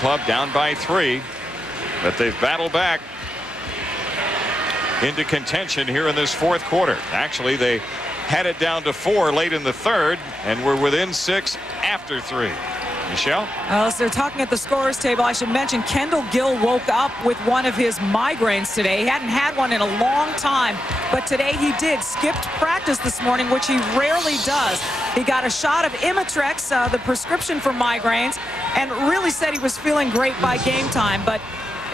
Club down by 3, but they've battled back into contention here in this fourth quarter. Actually, they had it down to 4 late in the third and were within 6 after 3. Michelle? As they're talking at the scorer's table, I should mention Kendall Gill woke up with one of his migraines today. He hadn't had one in a long time, but today he did. Skipped practice this morning, which he rarely does. He got a shot of Imitrex, the prescription for migraines, and really said he was feeling great by game time. But,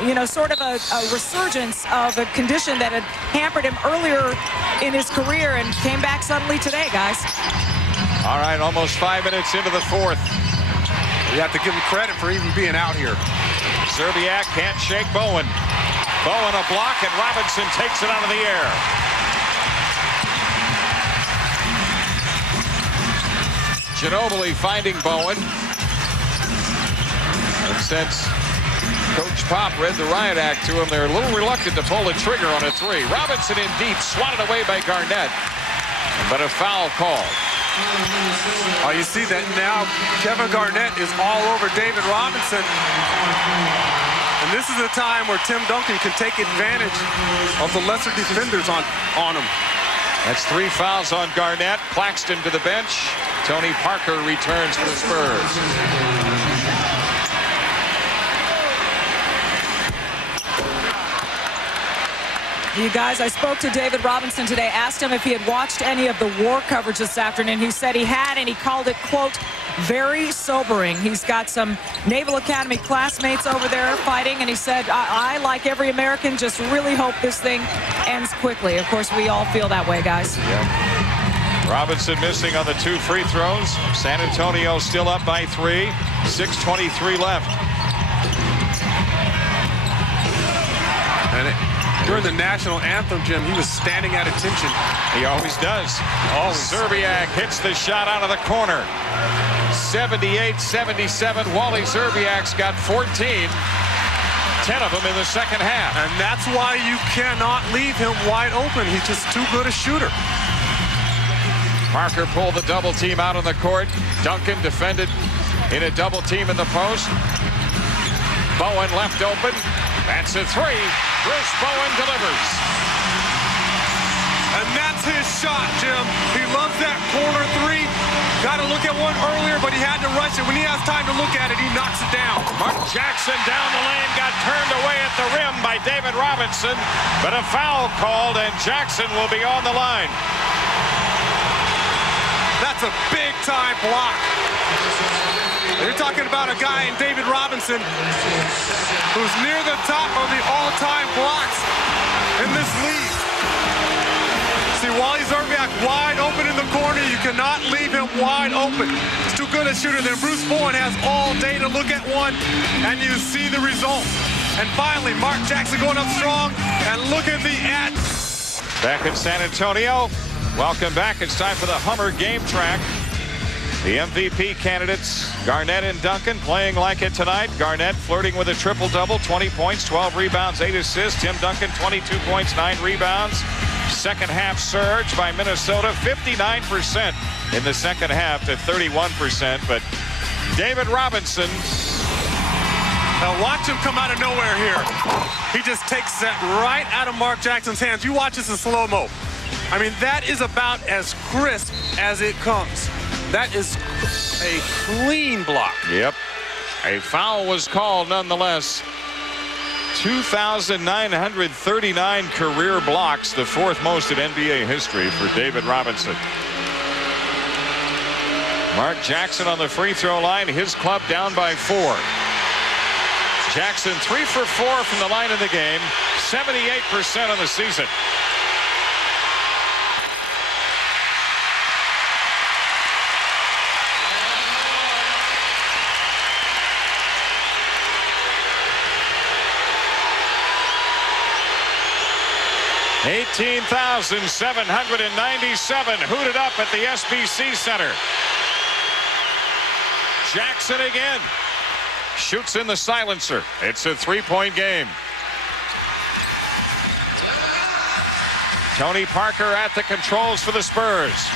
you know, sort of a resurgence of a condition that had hampered him earlier in his career and came back suddenly today, guys. All right, almost 5 minutes into the fourth. You have to give him credit for even being out here. Zerbiak can't shake Bowen. Bowen a block, and Robinson takes it out of the air. Ginobili finding Bowen. And since Coach Pop read the riot act to him, they're a little reluctant to pull the trigger on a 3. Robinson in deep, swatted away by Garnett, but a foul called. Oh, you see that now Kevin Garnett is all over David Robinson. And this is a time where Tim Duncan can take advantage of the lesser defenders on him. That's 3 fouls on Garnett. Claxton to the bench. Tony Parker returns for the Spurs. You guys, I spoke to David Robinson today, asked him if he had watched any of the war coverage this afternoon. He said he had, and he called it, quote, very sobering. He's got some Naval Academy classmates over there fighting, and he said, I like every American, just really hope this thing ends quickly. Of course, we all feel that way, guys. Yeah. Robinson missing on the 2 free throws. San Antonio still up by 3. 6:23 left. And during the national anthem, Jim, he was standing at attention. He always does. Always. Zerbiak hits the shot out of the corner. 78-77. Wally Zerbiak's got 14. 10 of them in the second half. And that's why you cannot leave him wide open. He's just too good a shooter. Parker pulled the double team out on the court. Duncan defended in a double team in the post. Bowen left open. That's a 3. Bruce Bowen delivers. And that's his shot, Jim. He loves that corner 3. Got to look at one earlier, but he had to rush it. When he has time to look at it, he knocks it down. Mark Jackson down the lane, got turned away at the rim by David Robinson, but a foul called, and Jackson will be on the line. That's a big-time block. You're talking about a guy in David Robinson who's near the top of the all-time blocks in this league. See, Wally Zerbiak wide open in the corner. You cannot leave him wide open. He's too good a shooter. Then Bruce Bowen has all day to look at one, and you see the result. And finally, Mark Jackson going up strong, and look at the ad. Back in San Antonio. Welcome back. It's time for the Hummer game track. The MVP candidates, Garnett and Duncan, playing like it tonight. Garnett flirting with a triple-double, 20 points, 12 rebounds, 8 assists. Tim Duncan, 22 points, 9 rebounds. Second half surge by Minnesota, 59% in the second half to 31%. But David Robinson. Now watch him come out of nowhere here. He just takes that right out of Mark Jackson's hands. You watch this in slow-mo. I mean, that is about as crisp as it comes. That is a clean block. Yep. A foul was called nonetheless. 2,939 career blocks, the 4th most in NBA history for David Robinson. Mark Jackson on the free throw line, his club down by 4. Jackson 3 for 4 from the line of the game, 78% on the season. $18,797 hooted up at the SBC Center. Jackson again. Shoots in the silencer. It's a 3-point game. Tony Parker at the controls for the Spurs.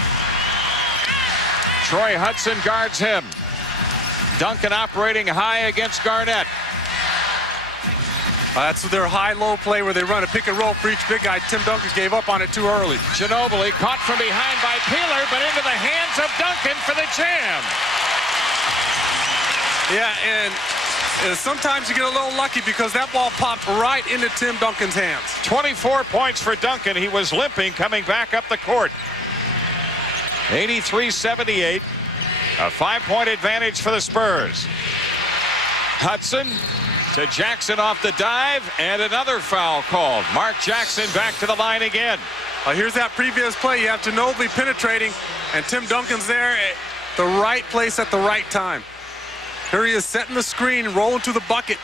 Troy Hudson guards him. Duncan operating high against Garnett. That's their high-low play where they run a pick and roll for each big guy. Tim Duncan gave up on it too early. Ginobili caught from behind by Peeler, but into the hands of Duncan for the jam. Yeah, and sometimes you get a little lucky because that ball popped right into Tim Duncan's hands. 24 points for Duncan. He was limping coming back up the court. 83-78. A 5-point advantage for the Spurs. Hudson to Jackson off the dive, and another foul called. Mark Jackson back to the line again. Here's that previous play. You have Ginobili penetrating, and Tim Duncan's there at the right place at the right time. Here he is setting the screen, rolling to the bucket.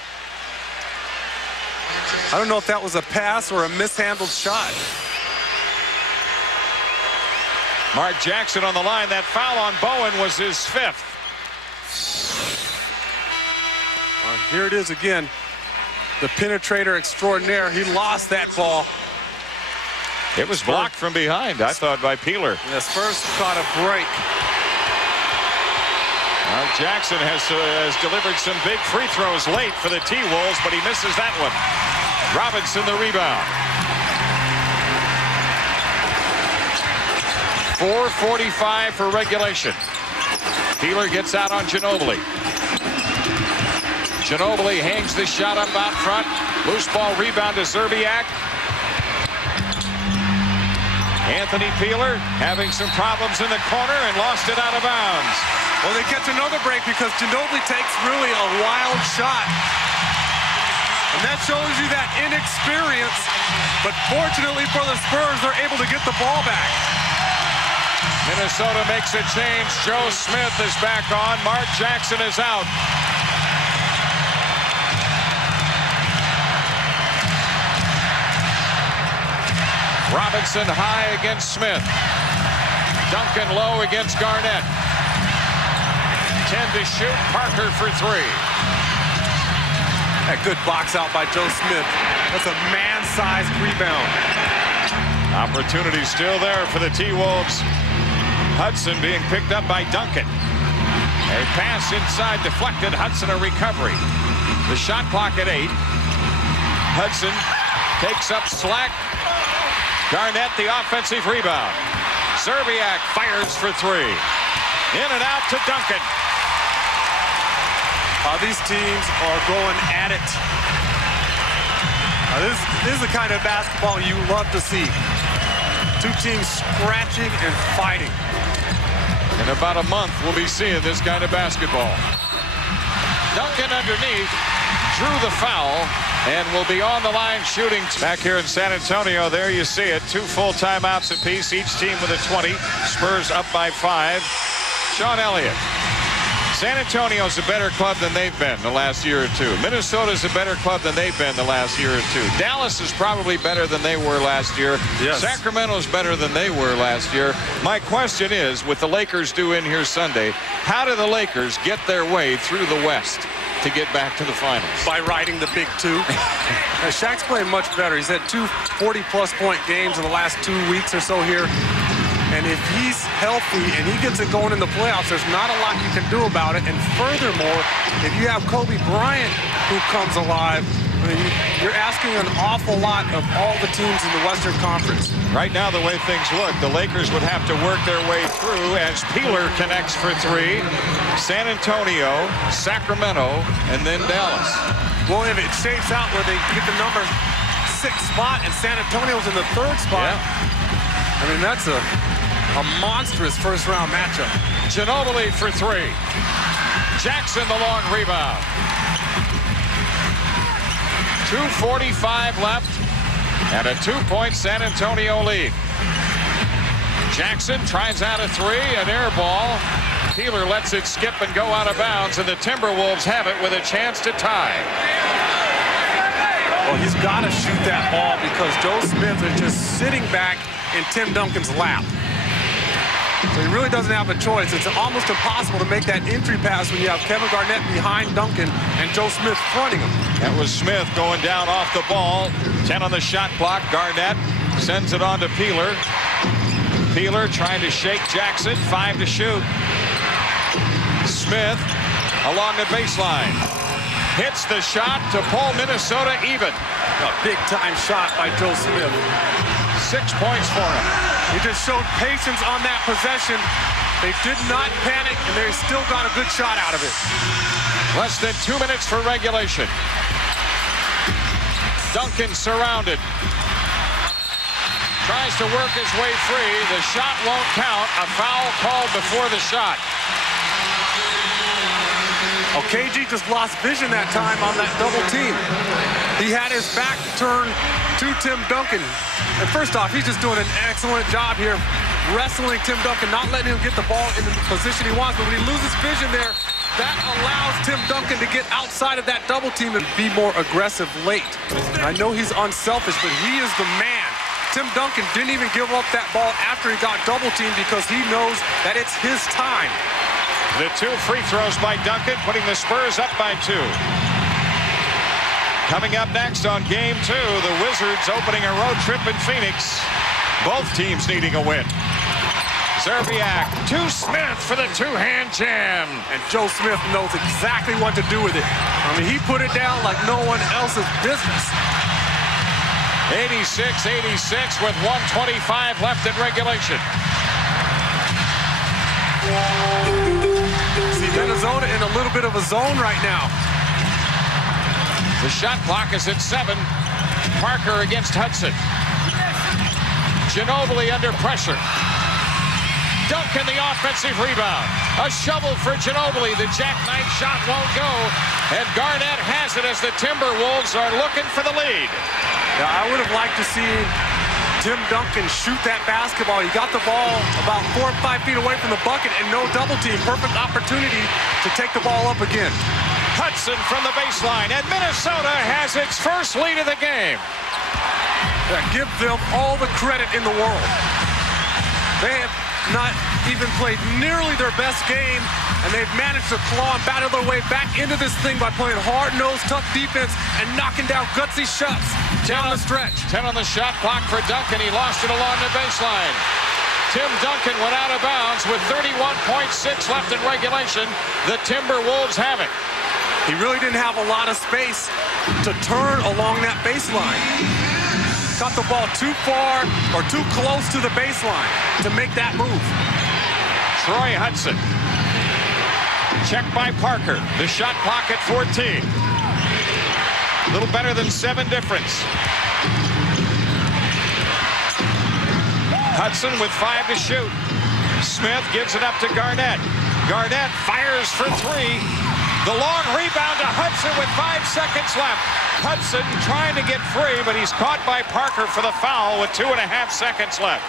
I don't know if that was a pass or a mishandled shot. Mark Jackson on the line. That foul on Bowen was his 5th. Here it is again. The penetrator extraordinaire. He lost that ball. It was blocked from behind, I thought, by Peeler. The Spurs caught a break. Mark Jackson has delivered some big free throws late for the T-Wolves, but he misses that one. Robinson the rebound. 4:45 for regulation. Peeler gets out on Ginobili. Ginobili hangs the shot up out front. Loose ball rebound to Zerbiak. Anthony Peeler having some problems in the corner and lost it out of bounds. Well, they catch another break because Ginobili takes really a wild shot. And that shows you that inexperience. But fortunately for the Spurs, they're able to get the ball back. Minnesota makes a change. Joe Smith is back on. Mark Jackson is out. Robinson high against Smith. Duncan low against Garnett. 10 to shoot. Parker for 3. That good box out by Joe Smith. That's a man-sized rebound. Opportunity still there for the T-Wolves. Hudson being picked up by Duncan. A pass inside deflected. Hudson a recovery. The shot clock at 8. Hudson takes up slack. Garnett the offensive rebound. Zerbiak fires for 3. In and out to Duncan. These teams are going at it. This is the kind of basketball you love to see. Two teams scratching and fighting. In about a month, we'll be seeing this kind of basketball. Duncan underneath, drew the foul, and will be on the line shooting. Back here in San Antonio, there you see it. 2 full timeouts apiece, each team with a 20. Spurs up by 5. Sean Elliott. San Antonio's a better club than they've been the last year or two. Minnesota's a better club than they've been the last year or two. Dallas is probably better than they were last year. Yes. Sacramento's better than they were last year. My question is, with the Lakers due in here Sunday, how do the Lakers get their way through the West to get back to the finals? By riding the big 2. Shaq's playing much better. He's had 2 40-plus point games in the last 2 weeks or so here. And if he's healthy and he gets it going in the playoffs, there's not a lot you can do about it. And furthermore, if you have Kobe Bryant who comes alive, I mean, you're asking an awful lot of all the teams in the Western Conference. Right now, the way things look, the Lakers would have to work their way through as Peeler connects for 3. San Antonio, Sacramento, and then Dallas. Well, if it shapes out where they get the number 6 spot and San Antonio's in the 3rd spot, I mean, that's a monstrous first-round matchup. Ginobili for 3. Jackson the long rebound. 2:45 left and a 2-point San Antonio lead. Jackson tries out a 3, an air ball. Peeler lets it skip and go out of bounds, and the Timberwolves have it with a chance to tie. Well, he's got to shoot that ball because Joe Smith is just sitting back in Tim Duncan's lap. So he really doesn't have a choice. It's almost impossible to make that entry pass when you have Kevin Garnett behind Duncan and Joe Smith fronting him. That was Smith going down off the ball. 10 on the shot clock. Garnett sends it on to Peeler. Peeler trying to shake Jackson. 5 to shoot. Smith along the baseline. Hits the shot to pull Minnesota even. A big-time shot by Joe Smith. 6 points for him. He just showed patience on that possession. They did not panic, and they still got a good shot out of it. Less than 2 minutes for regulation. Duncan surrounded. Tries to work his way free. The shot won't count. A foul called before the shot. Oh, KG just lost vision that time on that double team. He had his back turned to Tim Duncan. And first off, he's just doing an excellent job here, wrestling Tim Duncan, not letting him get the ball in the position he wants. But when he loses vision there, that allows Tim Duncan to get outside of that double team and be more aggressive late. I know he's unselfish, but he is the man. Tim Duncan didn't even give up that ball after he got double teamed because he knows that it's his time. The 2 free throws by Duncan, putting the Spurs up by 2. Coming up next on Game 2, the Wizards opening a road trip in Phoenix. Both teams needing a win. Zerbiak to Smith for the 2-hand jam. And Joe Smith knows exactly what to do with it. I mean, he put it down like no one else's business. 86-86 with 1:25 left in regulation. See, Minnesota in a little bit of a zone right now. The shot clock is at 7. Parker against Hudson. Ginobili under pressure. Duncan the offensive rebound. A shovel for Ginobili. The jackknife shot won't go. And Garnett has it as the Timberwolves are looking for the lead. Yeah, I would have liked to see Tim Duncan shoot that basketball. He got the ball about 4 or 5 feet away from the bucket and no double team. Perfect opportunity to take the ball up again. Hudson from the baseline, and Minnesota has its first lead of the game. Yeah, give them all the credit in the world. They have not even played nearly their best game, and they've managed to claw and battle their way back into this thing by playing hard-nosed, tough defense and knocking down gutsy shots down the stretch. 10 on the shot clock for Duncan. He lost it along the baseline. Tim Duncan went out of bounds with 31.6 left in regulation. The Timberwolves have it. He really didn't have a lot of space to turn along that baseline. Got the ball too far or too close to the baseline to make that move. Troy Hudson. Checked by Parker. The shot clock at 14. A little better than 7 difference. Hudson with 5 to shoot. Smith gives it up to Garnett. Garnett fires for 3. The long rebound to Hudson with 5 seconds left. Hudson trying to get free, but he's caught by Parker for the foul with 2.5 seconds left.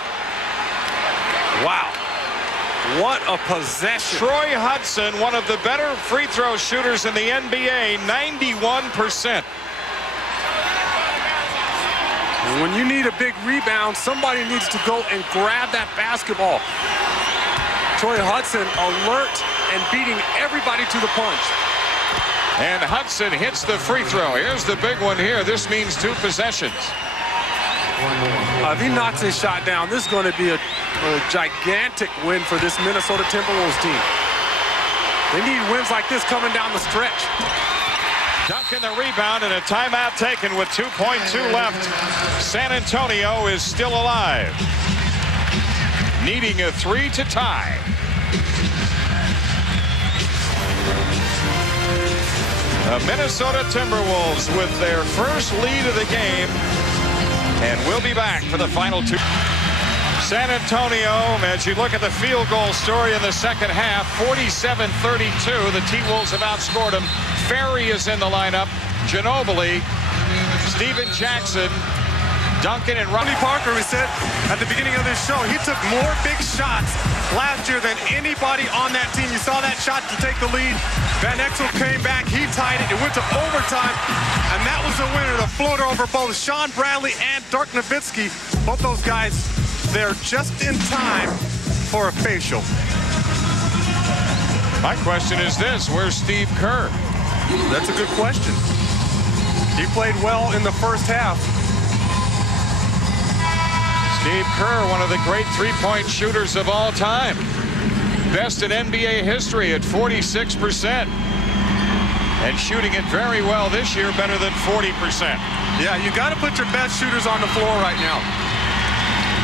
Wow. What a possession. Troy Hudson, one of the better free throw shooters in the NBA, 91%. When you need a big rebound, somebody needs to go and grab that basketball. Troy Hudson alert and beating everybody to the punch. And Hudson hits the free throw. Here's the big one here. This means 2 possessions. If he knocks his shot down, this is going to be a gigantic win for this Minnesota Timberwolves team. They need wins like this coming down the stretch. Duncan the rebound and a timeout taken with 2.2 left. San Antonio is still alive. Needing a 3 to tie. The Minnesota Timberwolves with their first lead of the game. And we'll be back for the final 2. San Antonio, as you look at the field goal story in the second half, 47-32. The T-Wolves have outscored them. Ferry is in the lineup. Ginobili, Steven Jackson, Duncan, and Ronnie Parker, we said at the beginning of this show, he took more big shots last year than anybody on that team. You saw that shot to take the lead. Van Exel came back. He tied it. It went to overtime. And that was the winner, the floater over both Sean Bradley and Dirk Nowitzki. Both those guys, they're just in time for a facial. My question is this, where's Steve Kerr? That's a good question. He played well in the first half. Steve Kerr, one of the great three-point shooters of all time. Best in NBA history at 46%. and shooting it very well this year, better than 40%. Yeah, you got to put your best shooters on the floor right now.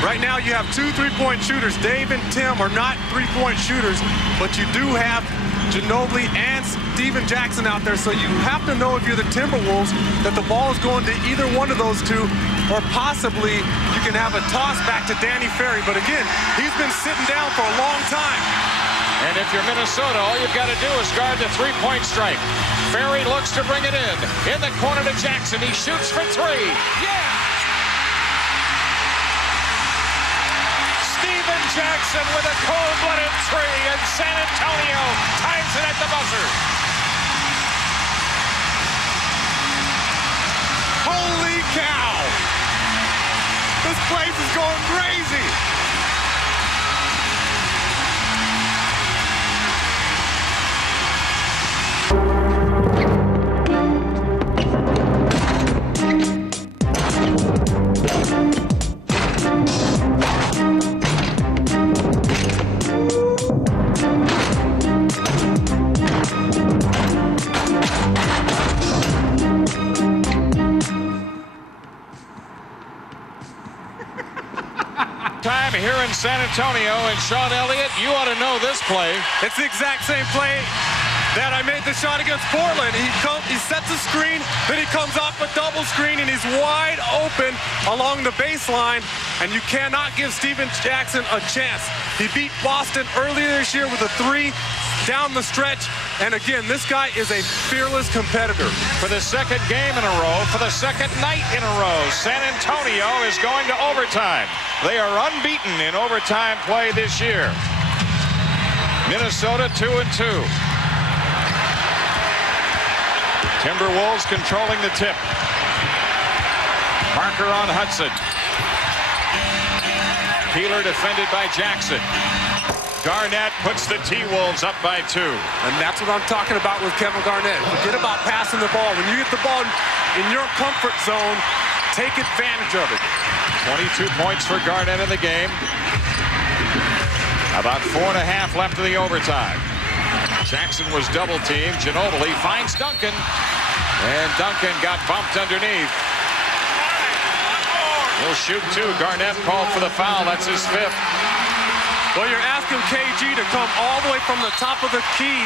Right now you have 2 3-point shooters. Dave and Tim are not 3-point shooters, but you do have Ginobili and Steven Jackson out there, so you have to know if you're the Timberwolves that the ball is going to either one of those two, or possibly you can have a toss back to Danny Ferry. But again, he's been sitting down for a long time. And if you're Minnesota, all you've got to do is guard the 3-point strike. Ferry looks to bring it in the corner to Jackson. He shoots for 3. Yeah! Jackson with a cold-blooded 3, and San Antonio ties it at the buzzer. Holy cow! This place is going crazy. Time here in San Antonio, and Sean Elliott, you ought to know this play. It's the exact same play that I made the shot against Portland. He sets a screen, then he comes off a double screen, and he's wide open along the baseline, and you cannot give Steven Jackson a chance. He beat Boston earlier this year with a 3 down the stretch, and again, this guy is a fearless competitor. For the second game in a row, for the second night in a row, San Antonio is going to overtime. They are unbeaten in overtime play this year. Minnesota 2-2. Timberwolves controlling the tip. Parker on Hudson. Peeler defended by Jackson. Garnett puts the T-Wolves up by 2. And that's what I'm talking about with Kevin Garnett. Forget about passing the ball. When you get the ball in your comfort zone, take advantage of it. 22 points for Garnett in the game. About 4.5 left of the overtime. Jackson was double-teamed. Ginobili finds Duncan. And Duncan got bumped underneath. He'll shoot 2. Garnett called for the foul. That's his 5th. Well, you're asking KG to come all the way from the top of the key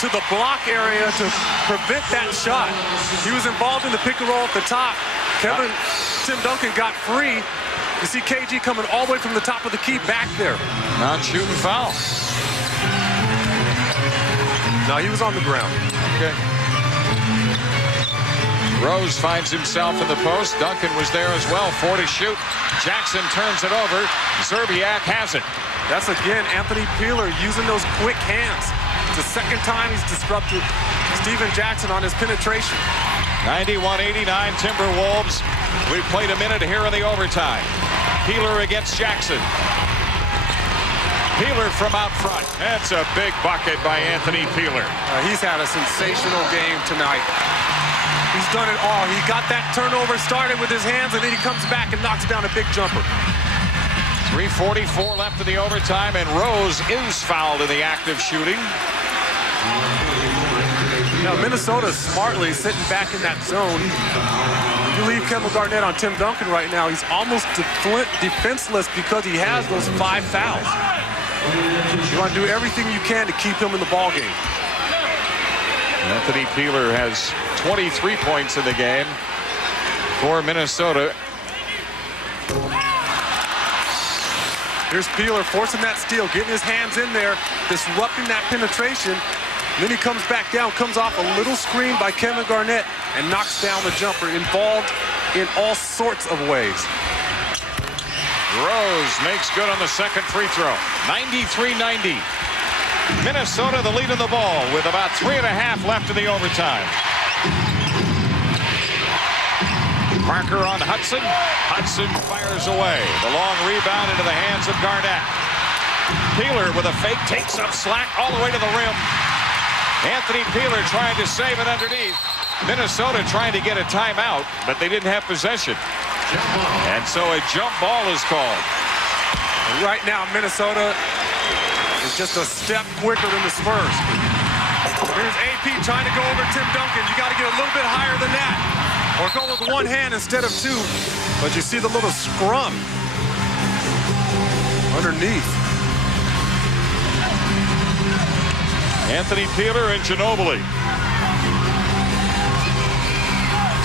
to the block area to prevent that shot. He was involved in the pick and roll at the top. Tim Duncan got free. You see KG coming all the way from the top of the key back there. Non-shooting foul. No, he was on the ground. Okay. Rose finds himself in the post. Duncan was there as well. 4 to shoot. Jackson turns it over. Zerbiak has it. That's again Anthony Peeler using those quick hands. It's the second time he's disrupted Steven Jackson on his penetration. 91-89 Timberwolves. We've played a minute here in the overtime. Peeler against Jackson. Peeler from out front. That's a big bucket by Anthony Peeler. He's had a sensational game tonight. He's done it all. He got that turnover started with his hands, and then he comes back and knocks down a big jumper. 3:44 left in the overtime, and Rose is fouled in the act of shooting. Now, Minnesota smartly sitting back in that zone. You leave Kevin Garnett on Tim Duncan right now, he's almost defenseless because he has those 5 fouls. You want to do everything you can to keep him in the ballgame. Anthony Peeler has 23 points in the game for Minnesota. Here's Peeler forcing that steal, getting his hands in there, disrupting that penetration. Then he comes back down, comes off a little screen by Kevin Garnett, and knocks down the jumper, involved in all sorts of ways. Rose makes good on the second free throw. 93-90. Minnesota the lead in the ball with about 3.5 left in the overtime. Parker on Hudson. Hudson fires away. The long rebound into the hands of Garnett. Peeler with a fake takes up slack all the way to the rim. Anthony Peeler trying to save it underneath. Minnesota trying to get a timeout, but they didn't have possession. And so a jump ball is called. Right now, Minnesota is just a step quicker than the Spurs. Here's AP trying to go over Tim Duncan. You got to get a little bit higher than that. Or go with one hand instead of two. But you see the little scrum underneath. Anthony Peeler and Ginobili.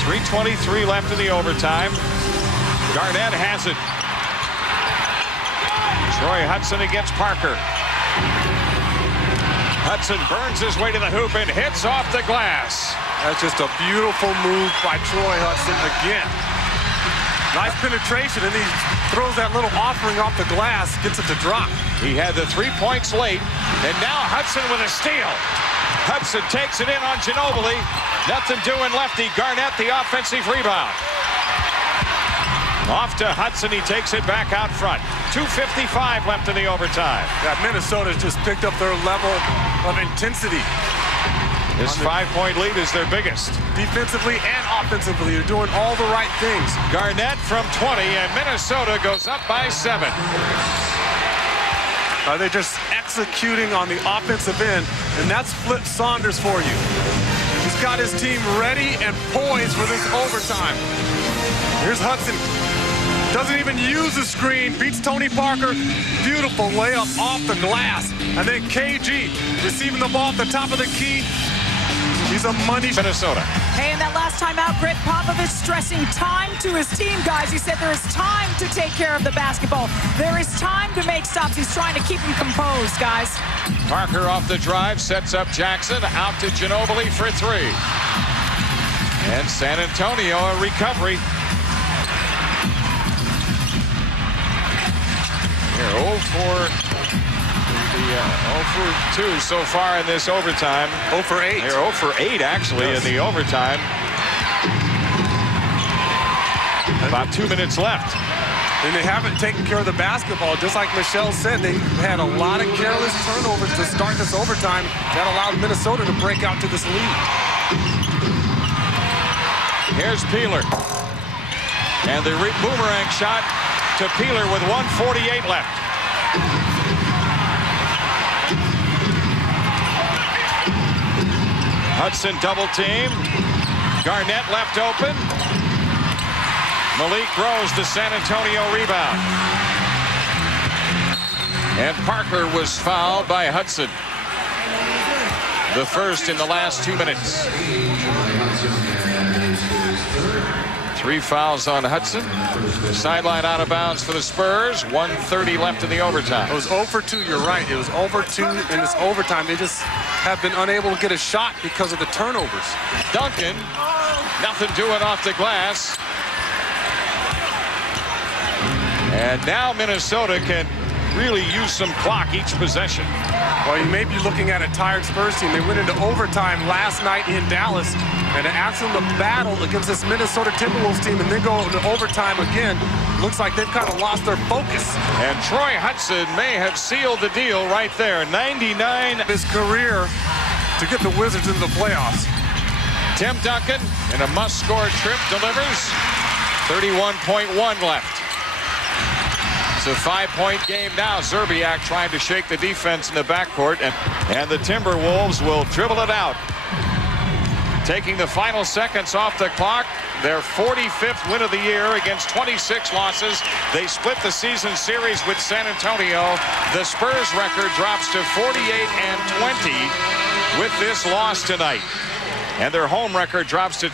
3:23 left in the overtime. Garnett has it. Troy Hudson against Parker. Hudson burns his way to the hoop and hits off the glass. That's just a beautiful move by Troy Hudson again. Nice penetration, and he throws that little offering off the glass, gets it to drop. He had the 3 points late, and now Hudson with a steal. Hudson takes it in on Ginobili. Nothing doing lefty. Garnett the offensive rebound. Off to Hudson. He takes it back out front. 2:55 left in the overtime. Yeah, Minnesota just picked up their level of intensity. This 5-point lead is their biggest. Defensively and offensively, they're doing all the right things. Garnett from 20, and Minnesota goes up by 7. They're just executing on the offensive end, and that's Flip Saunders for you. He's got his team ready and poised for this overtime. Here's Hudson. Doesn't even use the screen. Beats Tony Parker. Beautiful layup off the glass. And then KG receiving the ball at the top of the key. He's a money. Minnesota. Hey, in that last time out, Grit Popovich stressing time to his team, guys. He said there is time to take care of the basketball. There is time to make stops. He's trying to keep them composed, guys. Parker off the drive, sets up Jackson. Out to Ginobili for 3. And San Antonio, a recovery. Here, 0 for 2 so far in this overtime. 0 for 8. They're 0 for 8, actually, in the overtime. About 2 minutes left. And they haven't taken care of the basketball. Just like Michelle said, they had a lot of careless turnovers to start this overtime. That allowed Minnesota to break out to this lead. Here's Peeler. And the boomerang shot to Peeler with 1:48 left. Hudson double team. Garnett left open. Malik Rose, the San Antonio rebound. And Parker was fouled by Hudson. The first in the last 2 minutes. 3 fouls on Hudson. Sideline out of bounds for the Spurs. 1:30 left in the overtime. It was 0 for 2, you're right. It was 0 for 2 in this overtime. They just have been unable to get a shot because of the turnovers. Duncan, nothing doing off the glass. And now Minnesota can really use some clock each possession. Well, you may be looking at a tired Spurs team. They went into overtime last night in Dallas, and to ask them to battle against this Minnesota Timberwolves team and then go into overtime again, looks like they've kind of lost their focus. And Troy Hudson may have sealed the deal right there. 99. His career to get the Wizards into the playoffs. Tim Duncan in a must-score trip delivers. 31.1 left. It's a 5-point game now. Zerbiak trying to shake the defense in the backcourt, and the Timberwolves will dribble it out. Taking the final seconds off the clock. Their 45th win of the year against 26 losses. They split the season series with San Antonio. The Spurs record drops to 48-20 with this loss tonight. And their home record drops to